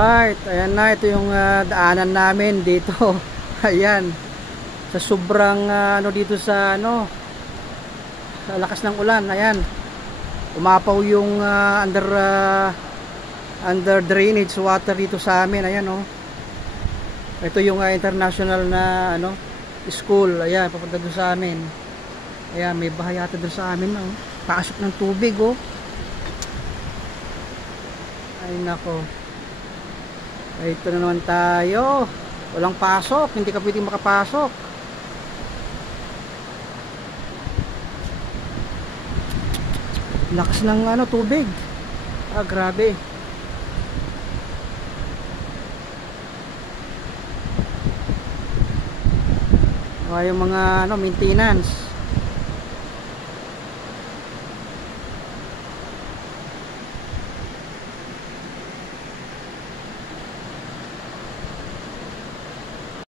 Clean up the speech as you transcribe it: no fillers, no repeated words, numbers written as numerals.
Alright, ayan na, ito yung daanan namin dito. Ayan, sa sobrang ano dito sa ano, sa lakas ng ulan. Ayan, umapaw yung under drainage water dito sa amin. Ayan oh. Ito yung international na ano, school. Ayan, papunta doon sa amin. Ayan, may bahay yata doon sa amin oh. Pasok ng tubig oh. Ay nako. Ito na naman tayo. Walang pasok, hindi ka pwedeng makapasok. Lakas ng ano, tubig. Ah, grabe. Yung mga ano, maintenance.